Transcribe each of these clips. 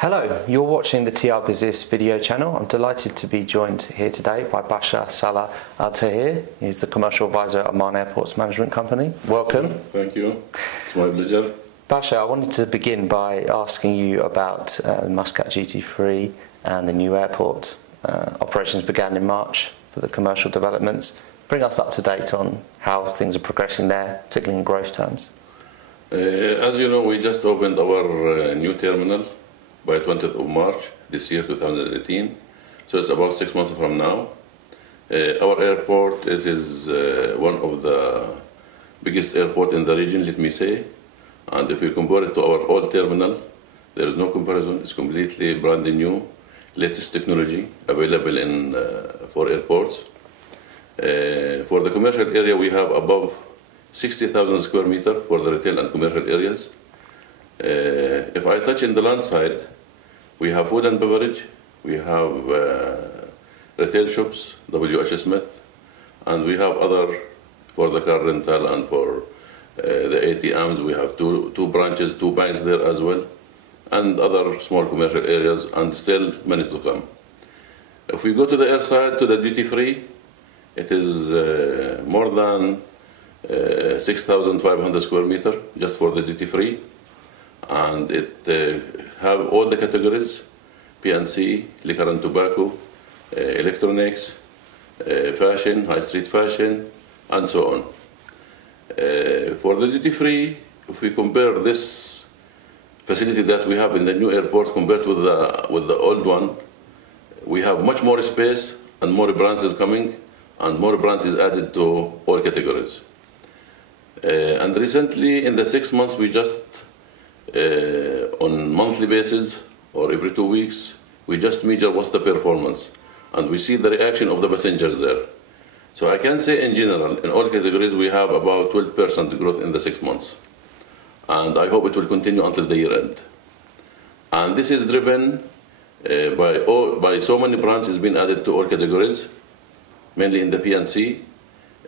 Hello, you're watching the TR Business video channel. I'm delighted to be joined here today by Basha Salah Al Tahir. He's the Commercial Advisor at Oman Airports Management Company. Welcome. Thank you. It's my pleasure. Basha, I wanted to begin by asking you about Muscat Duty-Free and the new airport. Operations began in March for the commercial developments. Bring us up to date on how things are progressing there, particularly in growth terms. As you know, we just opened our new terminal by 20th of March this year, 2018. So it's about 6 months from now. Our airport, it is one of the biggest airport in the region, let me say. And if we compare it to our old terminal, there is no comparison. It's completely brand new, latest technology available in for airports. For the commercial area, we have above 60,000 square meters for the retail and commercial areas. If I touch in the land side, we have food and beverage, we have retail shops, WH Smith, and we have other for the car rental and for the ATMs. We have two branches, 2 banks there as well, and other small commercial areas, and still many to come. If we go to the air side, to the duty-free, it is more than 6,500 square meters just for the duty-free. And it have all the categories: PNC, liquor and tobacco, electronics, fashion, high street fashion, and so on. For the duty-free, if we compare this facility that we have in the new airport compared with the old one, we have much more space and more branches coming, and more branches added to all categories. And recently, in the 6 months, we just on monthly basis or every 2 weeks, we just measure what's the performance, and we see the reaction of the passengers there. So I can say in general, in all categories, we have about 12% growth in the 6 months, and I hope it will continue until the year end. And this is driven by so many branches being added to all categories, mainly in the PNC.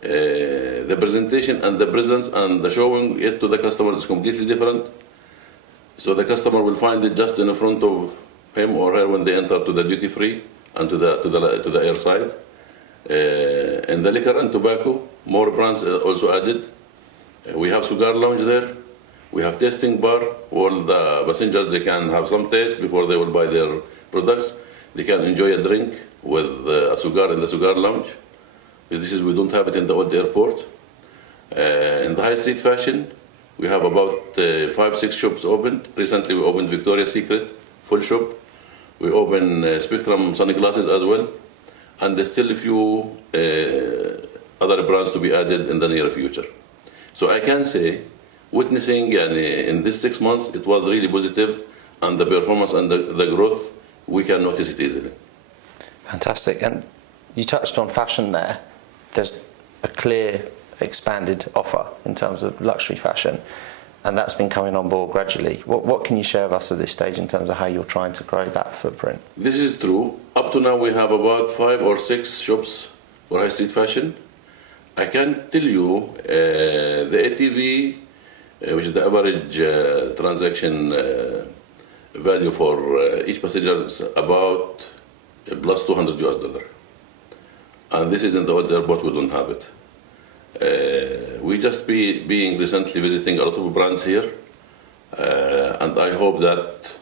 The presentation and the presence and the showing it to the customer is completely different. So the customer will find it just in front of him or her when they enter to the duty-free and to the air side. And the liquor and tobacco, more brands also added. We have cigar lounge there. We have tasting bar. All the passengers, they can have some taste before they will buy their products. They can enjoy a drink with a cigar in the cigar lounge. We don't have it in the old airport. In the high street fashion, we have about 5-6 shops opened. Recently, we opened Victoria's Secret, full shop. We opened Spectrum sunglasses as well. And there's still a few other brands to be added in the near future. So I can say, witnessing in this 6 months, it was really positive, and the performance and the growth, we can notice it easily. Fantastic. And you touched on fashion there. There's a clear expanded offer in terms of luxury fashion, and that's been coming on board gradually. What can you share with us at this stage in terms of how you're trying to grow that footprint? This is true. Up to now, we have about 5 or 6 shops for high street fashion. I can tell you the ATV, which is the average transaction value for each passenger, is about plus $200 US. And this is in the old airport, we don't have it. We just being recently visiting a lot of brands here, and I hope that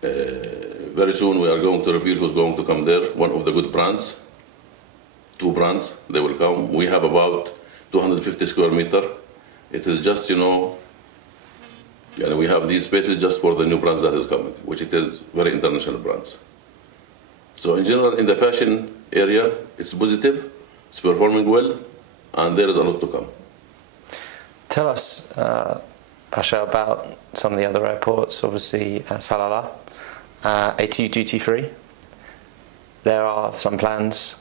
very soon we are going to reveal who's going to come there. One of the good brands, 2 brands, they will come. We have about 250 square meters. It is just, we have these spaces just for the new brands that is coming, which it is very international brands. So in general, in the fashion area, it's positive, it's performing well, and there is a lot to come. Tell us, Basha, about some of the other airports. Obviously, Salalah, ATU duty-free. There are some plans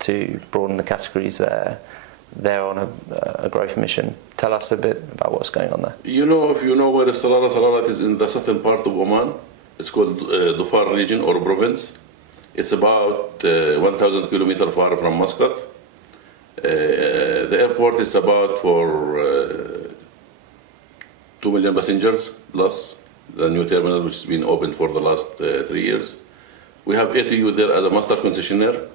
to broaden the categories there. They're on a growth mission. Tell us a bit about what's going on there. If you know where is Salalah is in the southern part of Oman. It's called Dhofar region or province. It's about 1,000 kilometers far from Muscat. The airport is about for 2 million passengers plus. the new terminal which has been opened for the last 3 years. We have ATU there as a master concessionaire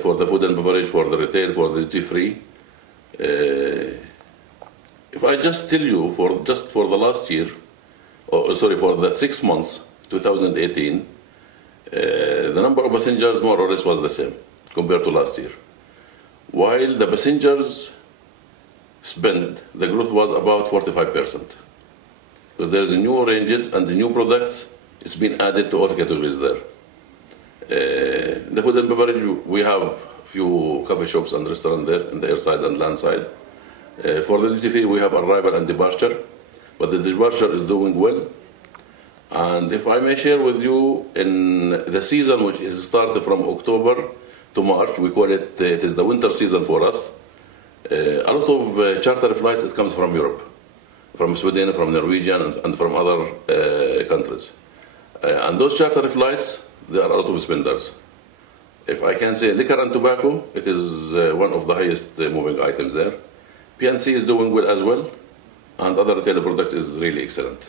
for the food and beverage, for the retail, for the duty-free. If I just tell you, for the last year, for the 6 months, 2018, the number of passengers more or less was the same compared to last year. While the passengers spend, the growth was about 45%. Because there's new ranges and the new products, it's been added to all categories there. The food and beverage, we have few coffee shops and restaurants there in the air side and land side. For the duty free, we have arrival and departure, but the departure is doing well. And if I may share with you, in the season which is started from October to March, we call it, it is the winter season for us. A lot of charter flights, it comes from Europe, from Sweden, from Norwegian, and from other countries. And those charter flights, there are a lot of spenders. If I can say liquor and tobacco, it is one of the highest moving items there. PNC is doing well as well, and other retail products is really excellent.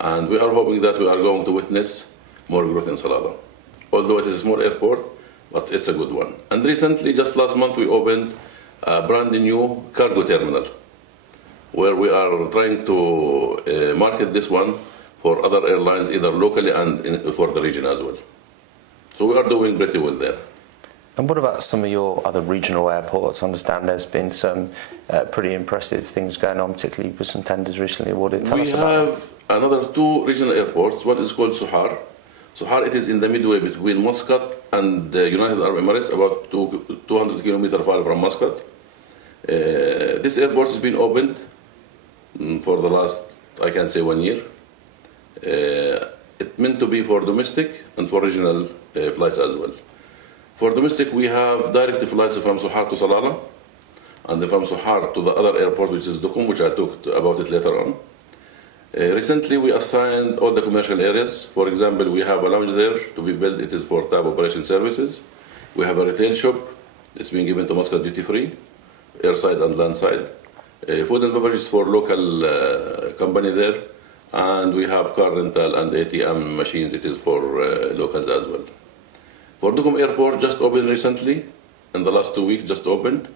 And we are hoping that we are going to witness more growth in Salalah. Although it is a small airport, but it's a good one. And recently, just last month, we opened a brand new cargo terminal, where we are trying to market this one for other airlines, either locally and for the region as well. So we are doing pretty well there. And what about some of your other regional airports? I understand there's been some pretty impressive things going on, particularly with some tenders recently awarded. Tell us about We have another 2 regional airports. One is called Sohar. Sohar, it is in the midway between Muscat and the United Arab Emirates, about 200 kilometers far from Muscat. This airport has been opened for the last, I can say, 1 year. It's meant to be for domestic and for regional flights as well. For domestic, we have direct flights from Sohar to Salalah, and from Sohar to the other airport, which is Duqm, which I'll talk about it later on. Recently, we assigned all the commercial areas. For example, we have a lounge there to be built. It is for TAB operation services. We have a retail shop. It's being given to Muscat duty free, airside and landside. Food and beverages for local company there. And we have car rental and ATM machines. It is for locals as well. For Duqm Airport, just opened recently, in the last 2 weeks, just opened.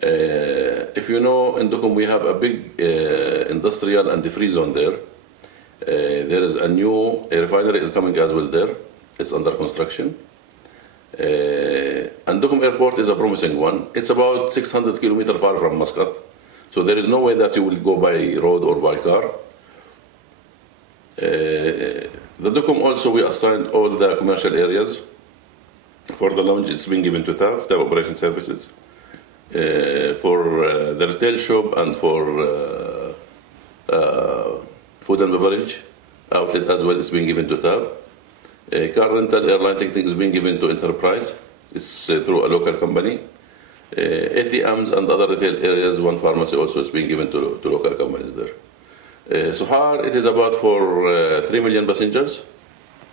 If you know, in Duqm we have a big industrial and free zone there. There is a new refinery is coming as well there. It's under construction. And Duqm Airport is a promising one. It's about 600 kilometers far from Muscat. So there is no way that you will go by road or by car. The Duqm also, we assigned all the commercial areas. For the lounge, it's been given to TAB Operation Services. For the retail shop and for food and beverage outlet as well, it's being given to TAB. Car rental, airline ticketing is being given to Enterprise. It's through a local company. ATMs and other retail areas, one pharmacy also is being given to local companies there. Sohar, it is about for 3 million passengers,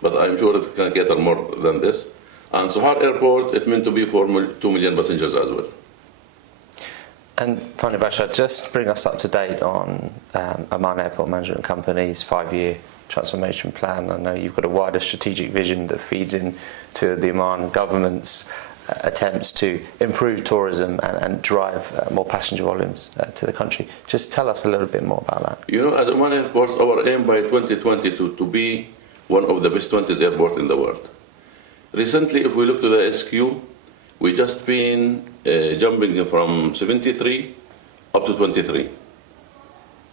but I'm sure it can cater more than this. And Sohar Airport, it's meant to be for 2 million passengers as well. And finally, Bashar, just bring us up to date on Oman Airport Management Company's 5-year transformation plan. I know you've got a wider strategic vision that feeds into the Oman government's attempts to improve tourism and drive more passenger volumes to the country. Just tell us a little bit more about that. You know, as Oman Airports, our aim by 2020 to be one of the best 20 airports in the world. Recently, if we look to the SQ, we just been jumping from 73 up to 23.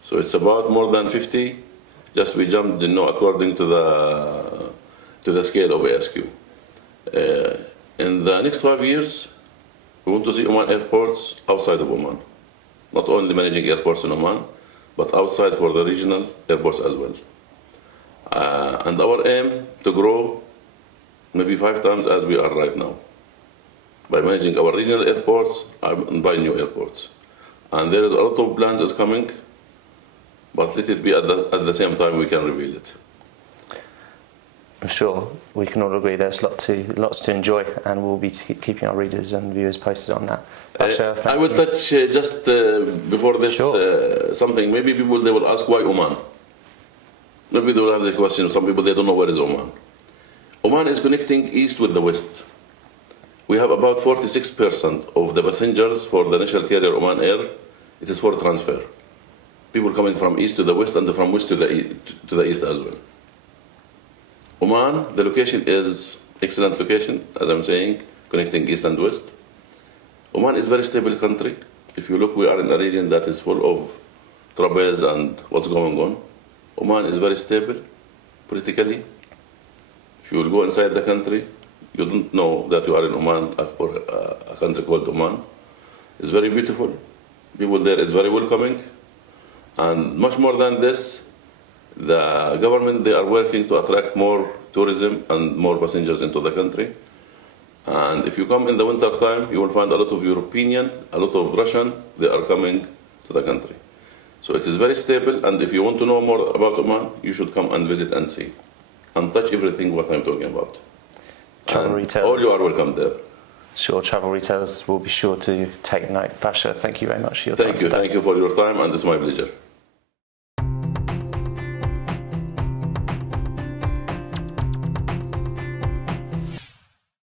So it's about more than 50. Just we jumped, according to the scale of ASQ. In the next 5 years, we want to see Oman airports outside of Oman. Not only managing airports in Oman, but outside for the regional airports as well. And our aim to grow maybe 5 times as we are right now, by managing our regional airports and by new airports. And there is a lot of plans is coming, but let it be at the same time we can reveal it. I'm sure we can all agree there's lots to enjoy, and we'll be keeping our readers and viewers posted on that. Bashar, I will touch just before this something. Maybe people, they will ask, why Oman? Maybe they will have the question, some people, they don't know where is Oman. Oman is connecting east with the west. We have about 46% of the passengers for the national carrier Oman Air. It is for transfer. People coming from east to the west and from west to the east as well. Oman, the location is excellent location, as I'm saying, connecting east and west. Oman is a very stable country. If you look, we are in a region that is full of troubles and what's going on. Oman is very stable politically. If you will go inside the country, you don't know that you are in Oman or a country called Oman. It's very beautiful. People there is very welcoming. And much more than this, the government, they are working to attract more tourism and more passengers into the country. And if you come in the winter time, you will find a lot of European, a lot of Russian, they are coming to the country. So it is very stable, and if you want to know more about Oman, you should come and visit and see, and touch everything what I'm talking about. Travel retailers. All you are welcome there. Sure, travel retailers will be sure to take note. Pasha, thank you very much for your time today. Thank you for your time, and it's my pleasure.